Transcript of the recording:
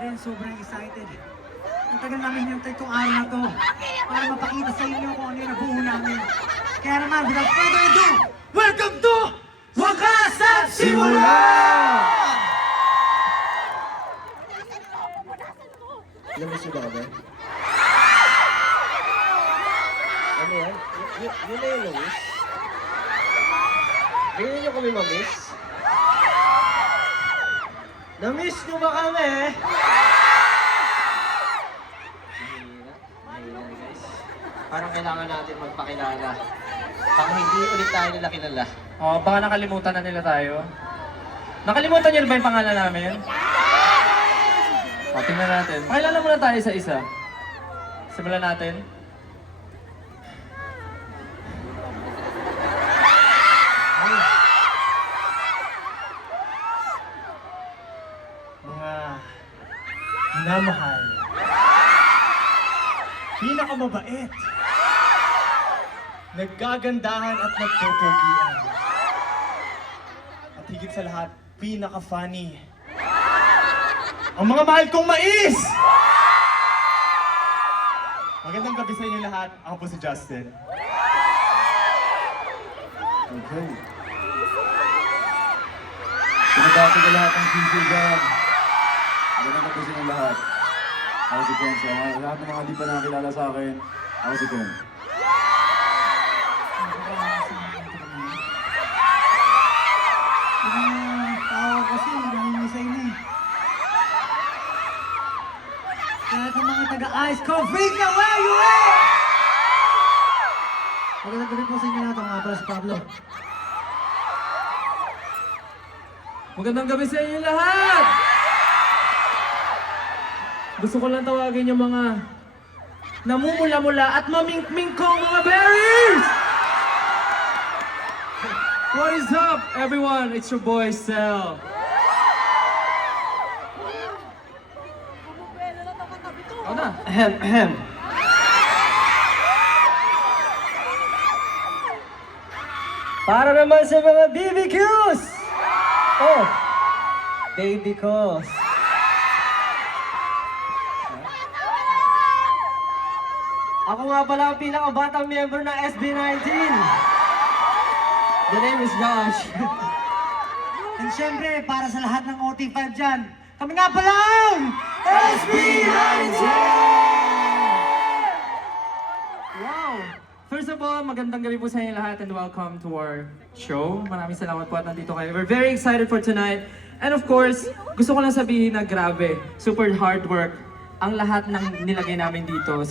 rin sobrang excited. Ang tagal namin hintay itong araw na to para mapakita sa inyo kung ano yung nabuo namin. Kaya naman, without further ado, welcome to Wakas at Simula! Namiss niyo ba kami? Ano yan? Yun na yung namiss? Ganyan niyo kami mamiss? Namiss niyo ba kami? Mahina guys. Parang kailangan natin magpakilala. Baka hindi ulit tayo nila kilala. Oh, baka nakalimutan na nila tayo. Nakalimutan niyo na ba yung pangalan namin? O, tingnan natin. Pakilala muna tayo isa-isa. Simulan natin. Mga minamahal, pinakamabait, naggagandahan at nagpupugian, at higit sa lahat, pinaka-funny, ang mga mahal kong mais! Magandang gabi sa inyo lahat. Ako po si Justin. Okay. Pinagkati ko lahat ng GG dyan. Magandang gabi sa inyo lahat. Ako si Ken. Sa lahat ng mga di pa nakakilala sa akin, ako si Ken. Yung tao kasi, nangingisay na eh. Kaya sa mga taga-Ice Coffee na, where you at? Magandang gabi po sa inyo lahat. Ang nga pala si Pablo. Magandang gabi sa inyo lahat! Gusto ko lang tawagin yung mga namumula-mula at mamingming kong mga berries! What is up, everyone? It's your boy, Sel. Ako na. Ahem, ahem. Para naman sa mga BBQs! Oh, baby cos. Ako nga pala ang pinakabatang member ng SB19. The name is Josh. And syempre, para sa lahat ng OT5 dyan, kami nga pala ang SB19! Wow! First of all, magandang gabi po sa inyo lahat and welcome to our show. Maraming salamat po at nandito kayo. We're very excited for tonight. And of course, gusto ko lang sabihin na grabe, super hard work ang lahat ng nilagay namin dito.